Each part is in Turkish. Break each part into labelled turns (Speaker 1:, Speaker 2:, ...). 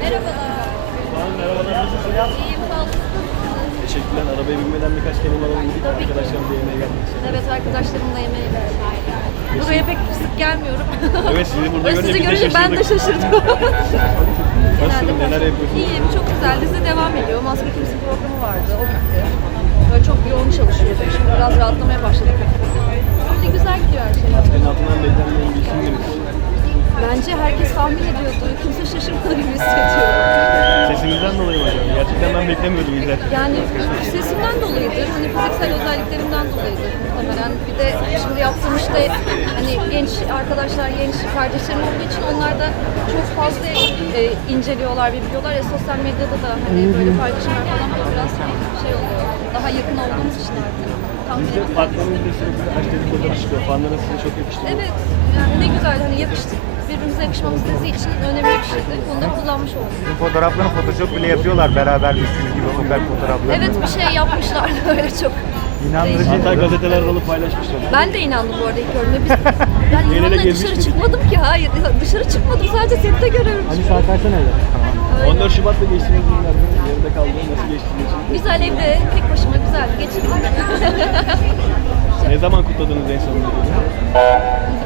Speaker 1: Merhabalar.
Speaker 2: Merhabalar. Teşekkürler. Arabaya binmeden birkaç kelime alalım dedik. Tabii ki. Yemeğe gelmek için. Evet,
Speaker 1: arkadaşlarımla yemeğe geldik.
Speaker 2: Buraya
Speaker 1: pek sık gelmiyorum.
Speaker 2: Evet, sizi burada görünce sizi bir de görünce ben de
Speaker 1: şaşırdım.
Speaker 2: Nasılsın, neler yapıyorsunuz? İyiyim, çok
Speaker 1: güzel. Dizi devam ediyor. Maske Kimsin programı vardı, o bitti. Böyle çok yoğun çalışıyorduk. Şimdi biraz rahatlamaya başladık. Şimdi güzel gidiyor her şey. Maskenin
Speaker 2: altından beklenmeyen bir isim
Speaker 1: Bence herkes tahmin ediyordu. Kimse şaşırmadı gibi hissediyor.
Speaker 2: Ben beklemiyordum izlerken.
Speaker 1: Yani sesimden dolayıdır, hani fiziksel özelliklerimden dolayıdır muhtemelen. Bir de şimdi yaptığım işte hani genç arkadaşlar, genç kardeşlerim olduğu için onlar da çok fazla e, inceliyorlar ve biliyorlar ya sosyal medyada da hani böyle paylaşımlar falan da biraz şey oluyor. Daha yakın olduğumuz için artık. Bizde ediyorum. partnerimiz
Speaker 2: de sürekli aşk dedikoduları çıkıyor. Fanlara size çok yakıştı. Evet,
Speaker 1: yani ne güzel hani yakıştık. Birbirimize yakışmamız dizi için önemli bir şeydi. Bunu da kullanmış olduk.
Speaker 3: Fotoğraflarını Photoshop bile yapıyorlar beraber misiniz gibi sokak fotoğraflarını. Evet
Speaker 1: bir şey yapmışlar öyle çok.
Speaker 3: İnandırıcı. Hatta
Speaker 2: gazetelerde alıp paylaşmışlar. Ben
Speaker 1: de inandım bu arada ilk gördüğümde. Biz, ben gezmiş dışarı miydik? çıkmadım ki. Hayır dışarı çıkmadım sadece sette görüyorum. Hani saat
Speaker 2: kaçta nerede?
Speaker 1: Öyle. 14
Speaker 2: Şubat'ta geçtiğimiz günlerde yarıda kaldı. Nasıl geçti geçti? Güzel evde
Speaker 1: tek başıma güzel geçirdim.
Speaker 2: Ne zaman kutladınız en son?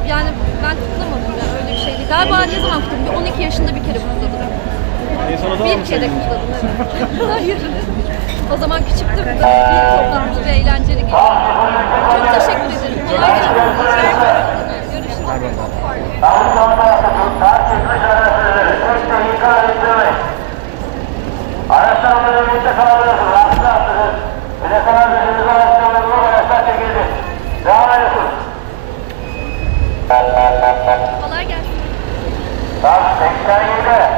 Speaker 1: yani ben kutlamadım ya öyle bir şeydi. Galiba ne zaman kutladım? Bir 12 yaşında bir kere kutladım.
Speaker 2: En son o zaman mı Bir kere sevdiniz?
Speaker 1: kutladım evet. Hayır. O zaman küçüktüm. Bir toplantı ve eğlenceli geçti. Çok teşekkür Bak 87.